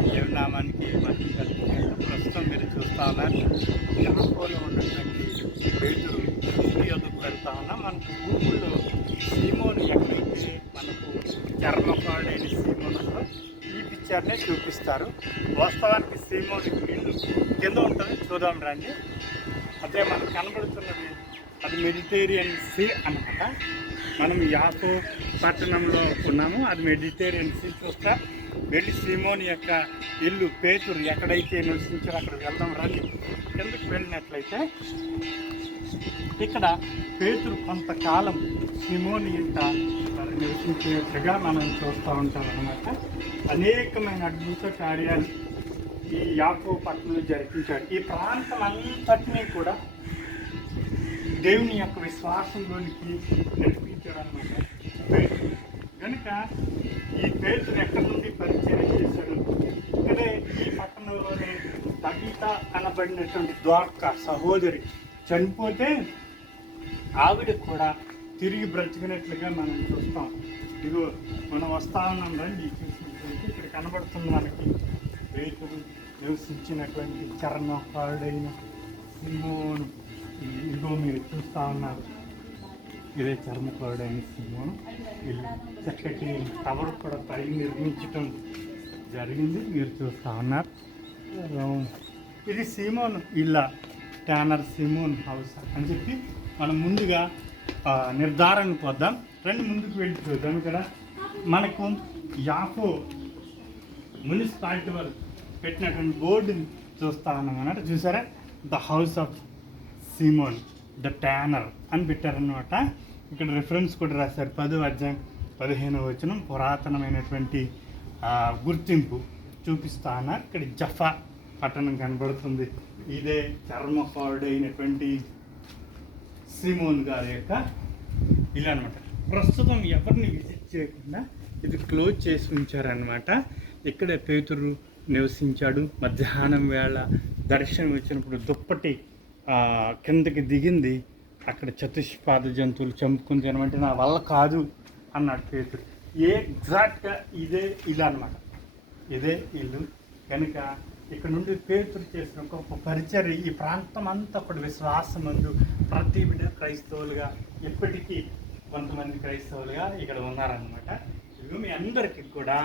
దేవుని నామానికి మహిమ కలుగుతుంది. ప్రస్తుతం మీరు చూస్తా ఉన్నారు ఎర్రపోలో ఉన్నటువంటి పేతురు ఇంటి వద్దకు వెళ్తా ఉన్నా. మనకు గూగుల్లో సీమోన్ ఎక్కడైతే మనకు చర్మపాడైన సీమోన్ ఉందో ఈ పిక్చర్నే చూపిస్తారు. వాస్తవానికి సీమోన్ ఇల్లు కింద ఉంటుంది, చూద్దాం రండి. అదే మనకు కనబడుతున్నది అది మెడిటేరియన్ సీ అన్నమాట. మనం యాఫో పట్టణంలో ఉన్నాము, అది మెడిటేరియన్ సీ. చూస్తా వెళ్ళి సీమోన్ యొక్క ఇల్లు పేతురు ఎక్కడైతే నివసించారో అక్కడికి వెళ్దాం రండి. కిందకు వెళ్ళినట్లయితే ఇక్కడ పేతురు కొంతకాలం సీమోని ఇంట నివసించినట్లుగా మనం చూస్తూ ఉంటాం అన్నమాట. అనేకమైన అద్భుత కార్యాలు ఈ యాఫో పట్టణంలో జరిపించాడు. ఈ ప్రాంతం అంతటినీ కూడా దేవుని యొక్క విశ్వాసంలోనికి నడిపించాడు అన్నమాట పేతురు. కనుక ఈ పేతురు ఎక్కడి నుండి పరిచయం చేశాడు? ఇక్కడే ఈ పట్టణంలోనే తబిత అనబడినటువంటి ద్వారకా సహోదరి చనిపోతే ఆవిడ కూడా తిరిగి బ్రతికినట్లుగా మనం చూస్తాం. ఇదిగో మనం వస్తా ఉన్నాం రండి. చూసినట్లయితే ఇక్కడ కనబడుతుంది మనకి పేతురు నివసించినటువంటి చర్మకారుడైన సీమోను. ఇదిగో మీరు చూస్తూ ఉన్నారు, ఇదే చర్మకారుడైన సీమోను ఇల్లు. చక్కటి టవర్ కూడా పై నిర్మించటం జరిగింది, మీరు చూస్తూ ఉన్నారు. ఇది సీమోన్ ఇల్లా, ట్యానర్ సీమోన్ హౌస్ అని చెప్పి మనం ముందుగా నిర్ధారణకు వద్దాం. రెండు ముందుకు వెళ్ళి చూద్దాం. ఇక్కడ మనకు యాఫో మున్సిపాలిటీ వారు పెట్టినటువంటి బోర్డుని చూస్తా ఉన్నాం అన్నమాట. చూసారా, the house of Simon the tanner అని పెట్టారన్నమాట. ఇక్కడ రిఫరెన్స్ కూడా రాశారు, 10వ అధ్యాయం 15వ వచనం. పురాతనమైనటువంటి గుర్తింపు చూపిస్తా ఉన్నారు. ఇక్కడ జఫా పట్టణం కనబడుతుంది. ఇదే చర్మకారుడైనటువంటి సీమోన్ గారి యొక్క ఇల్లు అనమాట. ప్రస్తుతం ఎవరిని విజిట్ చేయకుండా ఇది క్లోజ్ చేసి ఉంచారనమాట. ఇక్కడే పేతురు నివసించాడు. మధ్యాహ్నం వేళ దర్శనం వచ్చినప్పుడు దుప్పటి కిందకి దిగింది. అక్కడ చతుష్పాద జంతువులు చంపుకుని తినమంటే నా వల్ల కాదు అన్నాడు పేతురు. ఎగ్జాక్ట్గా ఇదే ఇల్లు అనమాట, ఇదే ఇల్లు. కనుక ఇక్కడ నుండి పేతురు చేసిన గొప్ప పరిచర్య ఈ ప్రాంతం అంతా ఒకటి విశ్వాసమందు ప్రతి బిడ్డ క్రైస్తవులుగా, ఇప్పటికీ కొంతమంది క్రైస్తవులుగా ఇక్కడ ఉన్నారనమాట. ఇవి మీ అందరికీ కూడా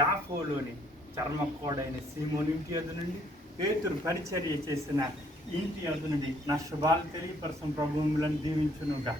యాఫోలోని చర్మకోడైన సీమోని ఇంటి వద్ద నుండి పేతురు పరిచర్య చేసిన ఇంటి వద్ద నుండి నా శుభాలు తెలియపరచం ప్రభువులను దీవించునుగా.